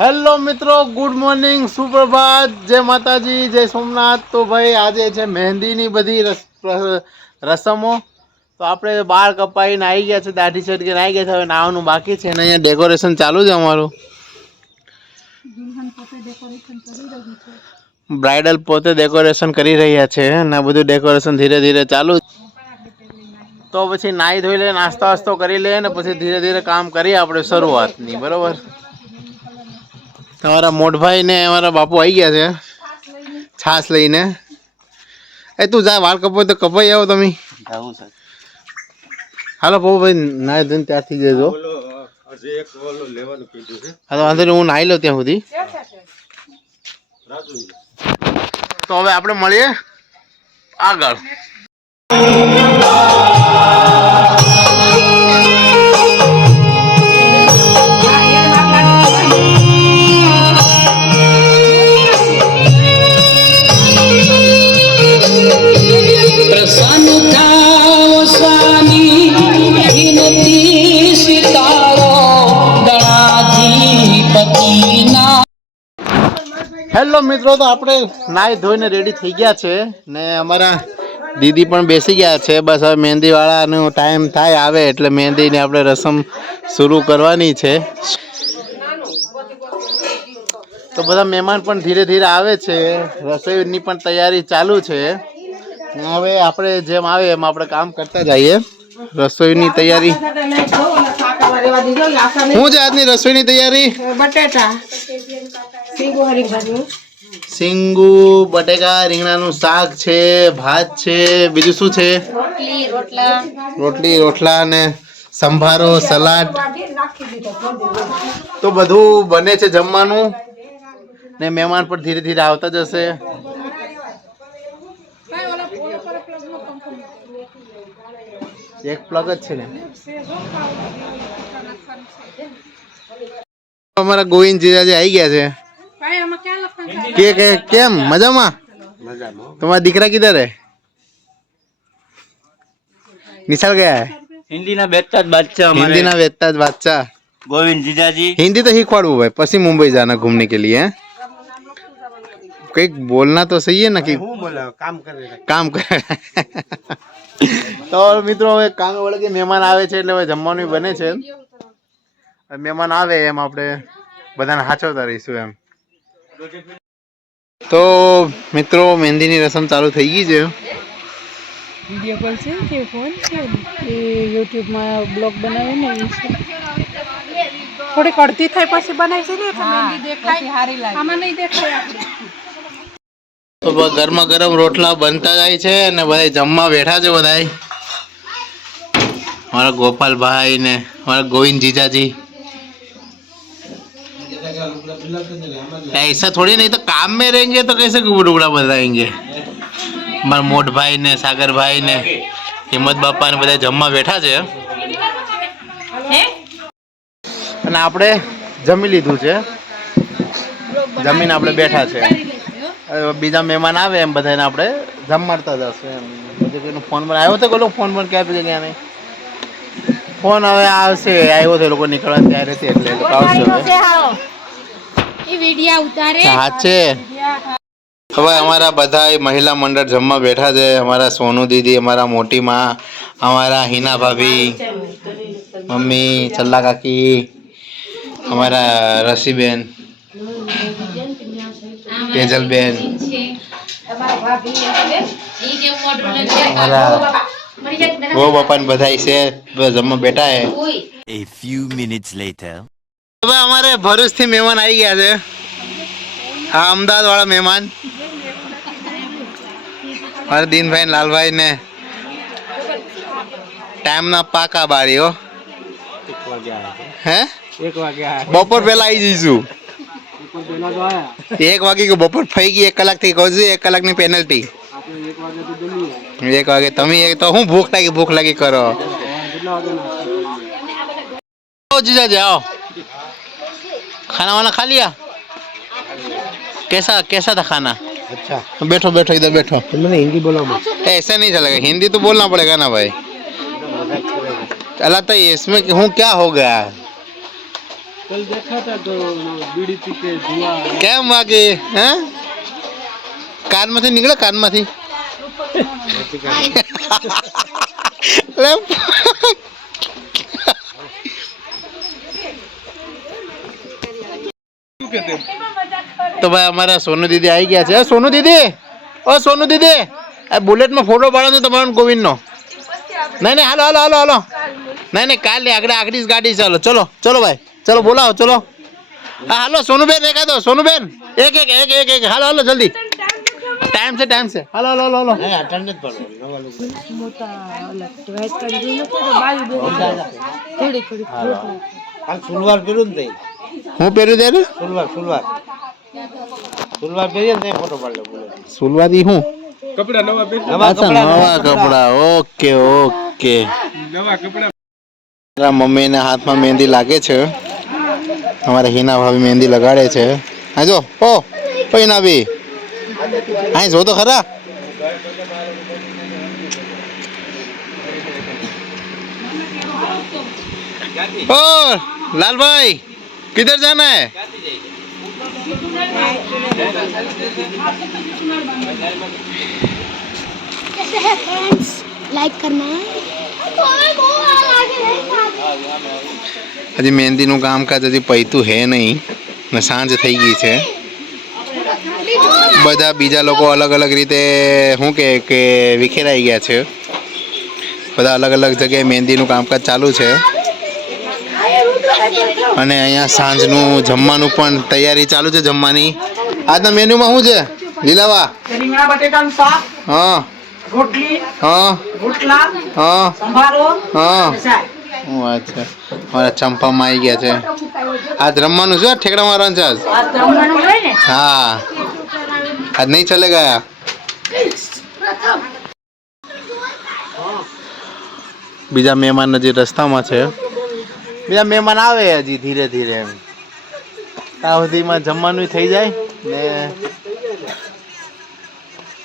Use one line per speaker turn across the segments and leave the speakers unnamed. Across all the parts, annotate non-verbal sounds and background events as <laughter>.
Hello મિત્રો, good morning, સુપ્રભાત, જય માતાજી, જય સોમનાથ. તો ભાઈ, આજે છે મહેંદીની બધી રસ રસમો. તો આપણે બાળ કપાઈને આવી ગયા છે, દાઢી છટકીને આવી ગયા છે, હવે નાવાનું બાકી છે. અને અહીંયા ડેકોરેશન ચાલુ છે અમારું. બ્રાઇડલ પોતે ડેકોરેશન કરી રહ્યા છે, અને બધું ડેકોરેશન ધીરે ધીરે ચાલુ તો પછી નાહી ધોઈ લે, નાસ્તો વાસ્તો કરી લે ને પછી ધીરે ધીરે કામ કરીએ આપણે શરૂઆતની, બરોબર? તમારા મોટભાઈ ને અમારા બાપુ આવી ગયા છે. છાસ લઈને. એ તું જા વાળ કપાય તો કપાઈ આવો તમે. હાલો બહુ ભાઈ નાહી ધોઈને ત્યારથી જજો. હા તો વાંધો નહીં હું નાહી લઉં ત્યાં સુધી. તો હવે આપણે મળીએ આગળ. હેલો મિત્રો તો આપણે નાહી ધોઈને રેડી થઈ ગયા છે ને અમારા દીદી પણ બેસી ગયા છે. બસ હવે મહેંદીવાળાનો ટાઈમ થાય આવે એટલે મહેંદીની આપણે રસમ શરૂ કરવાની છે. તો બધા મહેમાન પણ ધીરે ધીરે આવે છે રસોઈની પણ તૈયારી ચાલુ છે. હવે આપણે જેમ આવે એમ આપણે કામ કરતા જઈએ. રસોઈની તૈયારી. શું છે આજની રસોઈની તૈયારી?
બટેટા. સીંગુ હરી
સિંગુ બટેકા રીંગણાનું શાક છે ભાત છે બીજું શું છે?
રોટલી રોટલા.
રોટલી રોટલા અને સંભારો સલાડ. તો બધું બને છે જમવાનું ને મહેમાન પણ ધીરે ધીરે આવતા જશે. એક પ્લગ જ છે ને. અમારા ગોવિંદ જીજાજી આવી ગયા છે. કે કે કેમ મજામાં તમારા દીકરા કિધર હે નિશાલ ગયા હે
હિન્દીના બેચતા જ બાદશાહ हमारे
हिंदी ना वेचता है बादशाह
गोविंद जीजाजी
हिंदी तो सीखवाड़ू भाई पसी मुंबई जाना घूमने के लिए हैं कहीं बोलना तो सही है ना कि કામ કરે તો મિત્રો હવે કામ વળગે મહેમાન આવે છે એટલે હવે જમવાનું બને છે હવે મહેમાન આવે એમ આપણે બધાને હાચવતા રહીશું એમ તો મિત્રો મહેંદીની રસમ ચાલુ થઈ ગઈ છે.
વીડિયો કોલ છે કે ફોન છે એ યુટ્યુબમાં બ્લોગ બનાવીને થોડી કડતી થાય પછી બનાવી છે ને એટલે મહેંદી દેખાય. સારી લાગે. આમાં નહીં દેખાય આપણે.
તો ગરમા ગરમ રોટલા બનતા જાય છે અને બધા જમવા બેઠા છે બધા મારા ગોપાલભાઈ ને મારા ગોવિંદ જીજાજી. ऐसा थोड़ी नहीं तो काम में रहेंगे तो कैसे टुकड़ा बताएंगे મારા મોટભાઈ ને સાગરભાઈ ને હિંમત બાપા ને બધા જમવા બેઠા છે અને આપણે જમી લીધું છે જમીને આપણે બેઠા છે હવે બીજા મહેમાન આવે એમ બધાને આપણે જમાડતા જશું એમ પછી કોઈનો ફોન પર આવ્યો હતો કોઈનો ફોન પર ક્યાં પી ગયા નહીં ફોન હવે આવશે આવ્યો હતો એ લોકો નીકળવા ત્યારે હતી એટલે એ લોકો આવશે સાચે હવે અમારા બધા મહિલા મંડળ જમવા બેઠા છે. અમારા સોનુ દીદી અમારા મોટી માં અમારા હિના ભાભી મમ્મી છલ્લા કાકી અમારા રસીબેન તેજલબેન અમારા બહુ બાપા ને બધા છે. જમવા બેઠા છે.
A few minutes later.
હવે અમારે ભરૂચથી મહેમાન આવી ગયા છે. હા અમદાવાદ વાળા મહેમાન હરદીનભાઈ લાલભાઈ ને ટાઈમ ના પાકા બારીઓ હે. બપોર પેલા આવી જઈશું. એક વાગે કે બપોર ફઈ ગઈ એક કલાકથી કહું છું એક કલાકની પેનલ્ટી એક વાગે. તમે તો હું ભૂખ લાગી ભૂખ લાગી કરો. જીજા જાઓ. खाना वाना खा लिया? कैसा कैसा था खाना? अच्छा। बैठो बैठो इधर बैठो। तुमने हिंदी बोला ऐसे नहीं चलेगा। हिंदी तो बोलना पड़ेगा ना भाई। चलाता ही इसमें हूँ क्या हो गया? कल देखा था तो बीड़ी पी के
धुआ
क्या हुआ के हैं? कान में से निकला कान में से? <laughs> તો? ભાઈ અમારા સોનુ દીદી આવી ગયા છે. સોનુ દીદી? ઓ સોનુ દીદી? આ બુલેટમાં ફોટો પાડો તમારો ગોવિંદનો. નહીં નહીં હાલો હાલો હાલો હાલો. નહીં નહીં કાલે આગળ આગળ ગાડી ચાલો. ચલો ચલો ભાઈ. ચલો બોલાવો ચલો. હા હાલો સોનુબેન એક દો સોનુબેન. એક એક એક એક એક. હાલો હાલો જલ્દી. ટાઈમ છે ટાઈમ છે. હાલો હાલો હાલો હાલો.
મોટા
હું પહેર્યું ત્યારે
સુલવાર સુલવાર. સુલવાર પહેરીએ ને ફોટો પાડી લો
સુલવારી હું?
કપડા નવા
નવા નવા કપડા. Okay okay. નવા કપડા. મારા મમ્મીના હાથમાં મહેંદી લાગે છે. અમારા હિના ભાભી મહેંદી લગાડે છે. હા જો ઓ ઓ હિના ભી હા જો તો ખરા. ઓ લાલભાઈ. किधर जाना है
कैसे है फ्रेंड्स लाइक करना
હજી મહેંદીનું કામકાજ હજી પૈતું હે નહીં ને સાંજ થઈ ગઈ છે બધા બીજા લોકો અલગ અલગ રીતે શું કે કે વિખેરાઈ ગયા છે બધા અલગ અલગ જગ્યાએ મહેંદીનું કામકાજ ચાલુ છે અને અહીંયા સાંજનું જમવાનું પણ તૈયારી ચાલુ છે જમવાની. આજના મેન્યુમાં શું છે? લીલાવા. હા.
રોટલી
હા.
રોટલા
હા.
સંભારો
હા. ચંપામાં આવી ગયા છે. આજ રમવાનું છે? ઠેકડા મારવાનું હા. આજ નહીં ચલે ગયા? બીજા મહેમાન જે રસ્તામાં છે. બીજા મહેમાન આવે હજી ધીરે ધીરે એમ. ત્યાં સુધીમાં જમવાનું થઈ જાય ને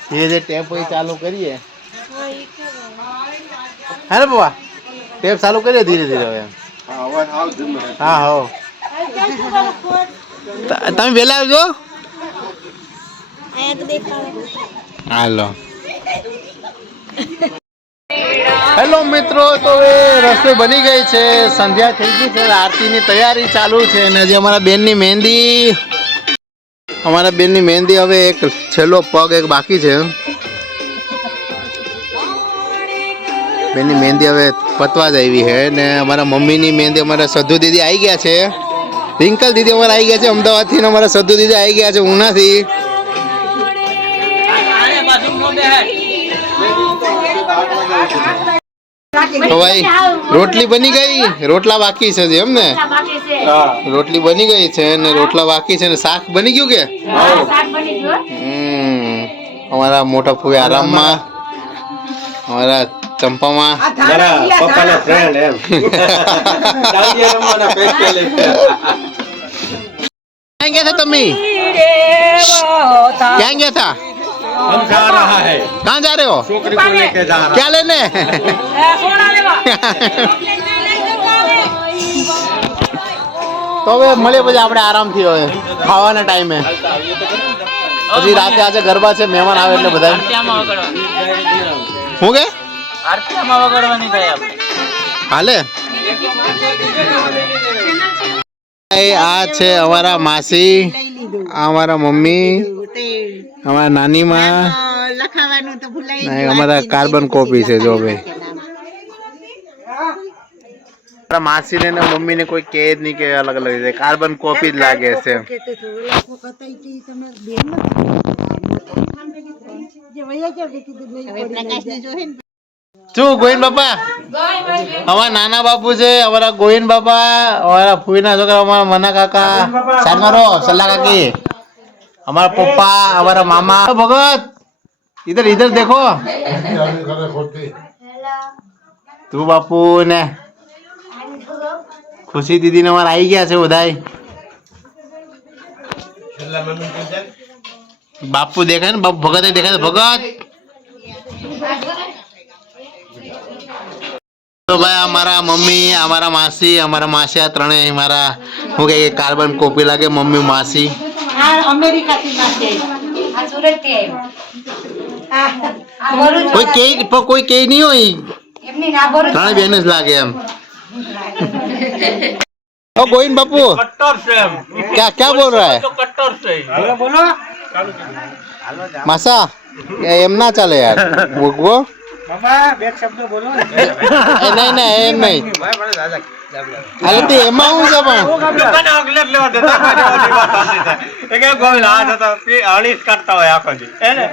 ધીરે ધીરે ટેપ ચાલુ કરીએ. હે ને બાબા ટેપ ચાલુ કરીએ ધીરે ધીરે હવે. હા હો. તમે વેલા આવજો. હાલો. હેલો મિત્રો, તો એ રસોઈ બની ગઈ છે. સંધ્યા થઈ ગઈ છે. આરતીની તૈયારી ચાલુ છે અને હજી અમારા બેનની મહેંદી, અમારા બેનની મહેંદી હવે એક છેલ્લો પગ એક બાકી છે. બેનની મહેંદી હવે પતવા જ આવી છે ને અમારા મમ્મીની મહેંદી અમારા સધુ દીદી આવી ગયા છે. રિંકલ દીદી અમારા આવી ગયા છે અમદાવાદથી ને અમારા સધુ દીદી આવી ગયા છે ઉનાથી. તો ભાઈ રોટલી બની ગઈ? રોટલા બાકી છે એમ ને રોટલી બની ગઈ છે ને રોટલા બાકી છે ને શાક બની ગયું કે? અમારા મોટા ફૂઈ આરામમાં અમારા ચંપામાં. <laughs> ક્યાં ગયા તમે? ક્યાં ગયા था
हम जा रहा है
कहाँ जा रहे हो
छोकरी को लेके जा रहा
क्या लेने તો હવે મળીએ પછી આપણે આરામથી હવે ખાવાના ટાઈમે પછી રાતે આજે ગરબા છે મહેમાન આવે એટલે બધા
આરતીયામાં વગાડવાની
શું કે
આરતીયામાં વગાડવાની થાય આપણે
હાલે એ આ છે અમારા માસી આ અમારા મમ્મી અમારા નાની માં
લખાવાનું તો ભૂલાઈ
ના, એ અમારા કાર્બન કોપી છે જો ભાઈ. મારા માસી ને મમ્મી ને કોઈ કે જ નહીં કે અલગ અલગ રીતે. કાર્બન કોપી જ લાગે છે. શું ગોવિંદ બાપા? અમારા નાના બાપુ છે અમારા ગોવિંદ બાપા અમારા ફૂઈના છોકરા અમારા મના કાકા. મારો સલ્લા કાકી. અમારા પપ્પા અમારા મામા અ ભગત इधर इधर देखो તું બાપુ ને ખુશી દીદી ને અમારે આવી ગયા છે બધાય બાપુ દેખાય ને બાપુ ભગત દેખાય છે, ભગત તો તો ભાઈ અમારા મમ્મી અમારા માસી અમારા માસી આ ત્રણેય મારા શું કહે કાર્બન કોપી લાગે મમ્મી માસી કોઈ કે પણ કોઈ કે નહીં હોય ત્રણે બેન જ લાગે એમ ઓ ગોવિંદ બાપુ
કટ્ટર છે એમ
क्या क्या बोल रहा है
તો કટ્ટર છે
બોલો બોલો
માસા એ એમ ના ચાલે યાર ભૂગવો
મામા બે શબ્દ બોલો ને.
નહીં નહીં એમ નહીં. અલે તે એમાં હું છે પણ?
મને અગલે લેવા દેતા. એ કે આ તો અળીસ હોય આખો દી. હે ને?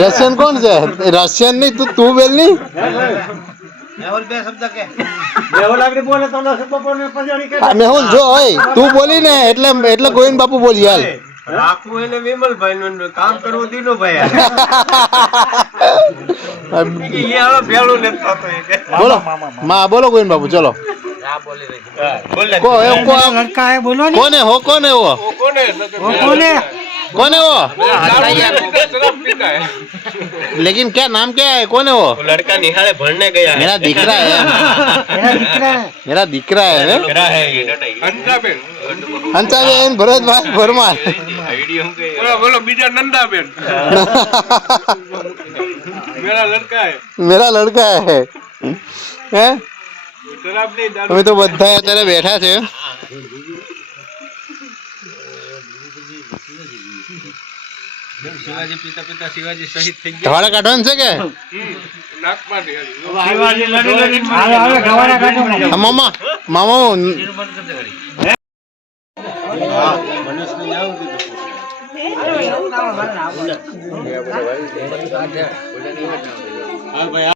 રશિયન
કોણ છે? રશિયન નહીં તું તું બેલ નહીં
મેહુલ આગળ બોલે તો દસ બપોરને પજાડી કે
મેહુલ જો ઓય તું બોલી ને એટલે એટલે ગોવિંદ બાપુ બોલી હાલ.
રાખવું એને વિમલભાઈ નું કામ કરવું દીનુભાઈ એ હવે ભેળું કે.
બોલો. માં બોલો ગોવિંદ બાપુ ચલો. કો એ કો
લડકા બોલો
કોને હો કોને હો?
કોને?
कौन है
कौन है वो लेकिन क्या नाम क्या है कौन है वो
लड़का निहाळे भरने गया
मेरा दिखरा है
मेरा दिख रहा है
मेरा दिखरा है हैं?
है है અંતાબેન
હંસાબેન ભરતભાઈ પરમાર
બોલો બોલો બીજા નંદાબેન મેરા લડકા હે
મેરા લડકા હે હે
શરાબ નહીં દારૂ
અમે તો બધા અત્યારે બેઠા છે
શિવાજી પિતા પિતા શિવાજી શહીદ થઈ
ધવાડા કાઢવાનું છે કે?
ગયા
મામા મામા
હા ભાઈ